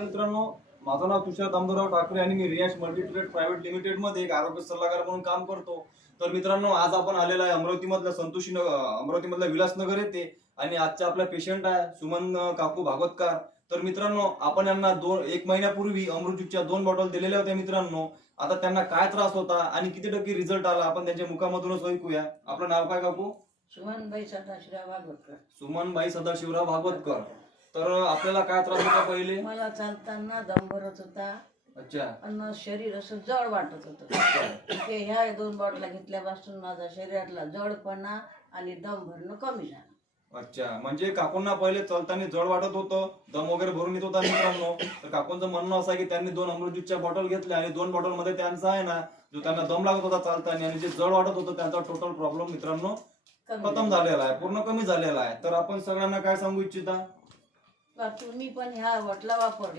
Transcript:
तर मित्रांनो, माझं नाव तुषार दामोदरराव ठाकरे आणि मी रियांश मल्टीट्रेड प्रायव्हेट लिमिटेड मध्ये एक आरोग्य सल्लागार म्हणून काम करतो. तर मित्रांनो, आज आपण आलेला आहे अमरावतीमधल्या विलासनगर येथे आणि आजच्या आपला पेशंट आहे सुमन काकू भागवतकर. तर मित्रांनो, आपण यांना एक महिन्यापूर्वी अमृतच्या 2 बॉटल दिलेल्या होत्या मित्रांनो. आता त्यांना काय त्रास होता आणि किती टक्के रिझल्ट आला आपण त्यांच्या मुखामधूनच ऐकूया. आपलं नाव काय काकू? सुमनबाई सदाशिवराव भागवतकर. सुमनबाई सदाशिवराव भागवतकर. तर आपल्याला काय त्रास होता पहिले? मला चालताना दम भरत होता. अच्छा. आणि शरीर असं जड वाटत होतं. ते ह्या 2 बॉटला घेतल्यापासून माझा शरीरातला जडपणा आणि दम भरणं कमी झालं. अच्छा, म्हणजे काकूंना पहिले चालताना जड वाटत होतं, दम वगैरे भरून येत होता मित्रांनो. तर काकूंचं म्हणणं असं आहे की त्यांनी 2 अमृत ज्यूसच्या बॉटल घेतल्या आणि 2 बॉटल मध्ये त्यांचा आहे ना, जो त्यांना दम लागत होता चालताना आणि जे जड वाटत होतं त्यांचा टोटल प्रॉब्लेम मित्रांनो खतम झालेला आहे, पूर्ण कमी झालेला आहे. तर आपण सगळ्यांना काय सांगू इच्छिता? तुम्ही पण ह्या बॉटला वापरल्या.